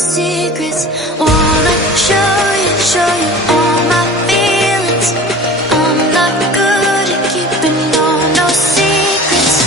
secrets. Wanna show you all my feelings. I'm not good at keeping no secrets.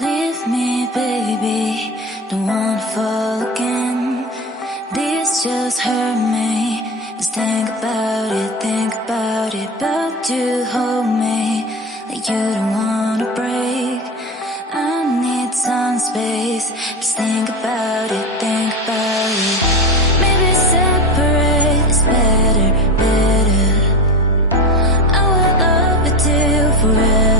Leave me, baby, don't wanna fall again. This just hurt me. Just think about it, but you hold me like you don't wanna break. I need some space. Just think about it, Maybe separate is better. I will love you till forever.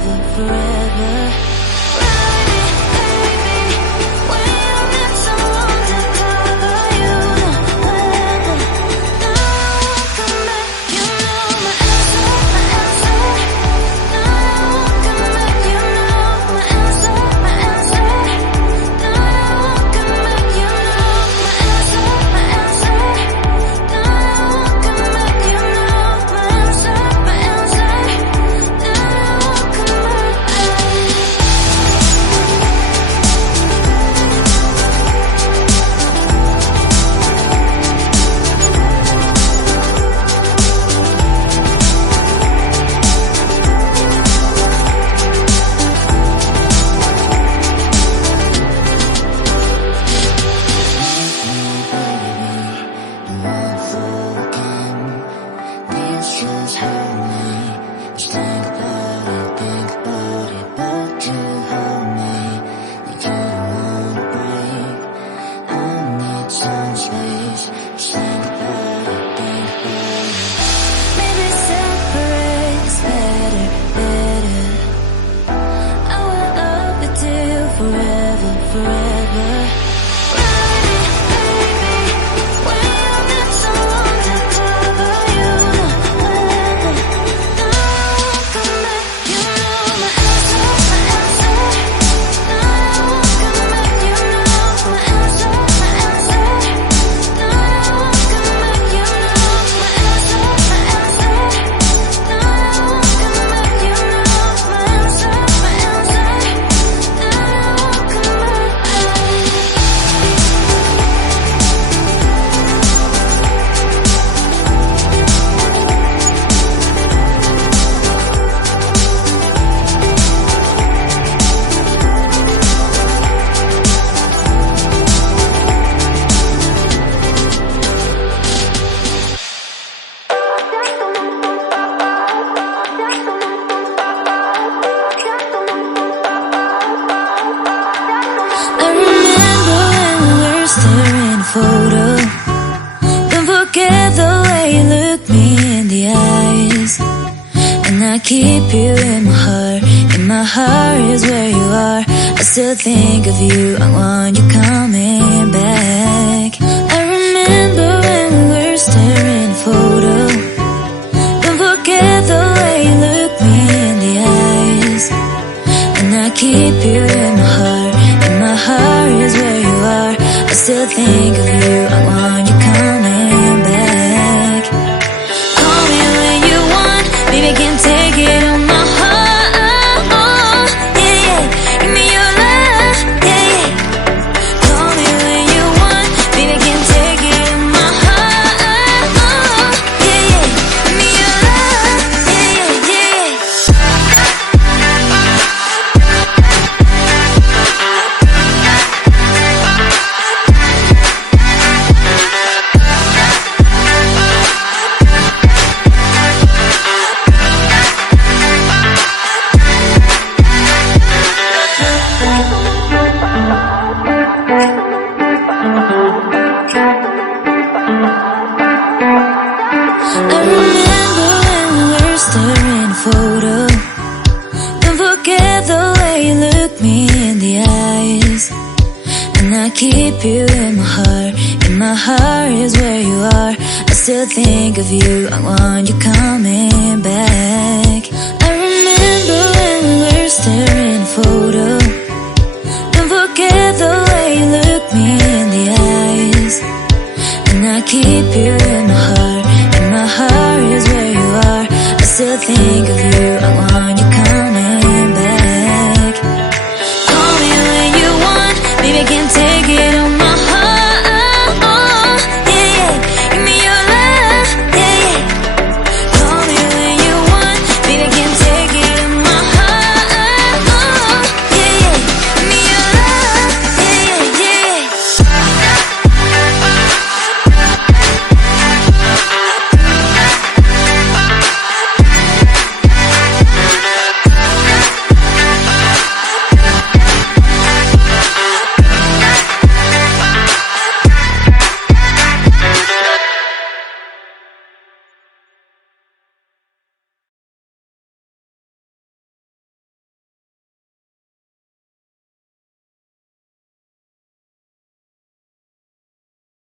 photo. Don't forget the way you look me in the eyes. And I keep you in my heart. In my heart is where you are. I still think of you. I want you coming back. I remember when we were staring at a photo. Don't forget the way you look me in the eyes. And I keep you in my heart. In my heart is where you are. I still think of you. I want you coming back. Call me when you want. Baby, I can't take it on my heart. Yeah, yeah. Give me your love. Yeah, yeah. Call me when you want. Baby, I can't take it on my heart. Yeah, yeah. Give me your love. Yeah, yeah, yeah. I remember when we were staring at a photo. Don't forget the way you look me in the eyes. And I keep you in my heart. In my heart is where you are. I still think of you. I want you coming back. I remember when we were staring at a photo. Don't forget the way you look me in the eyes. And I keep you in my heart. In my heart is where you are. I still think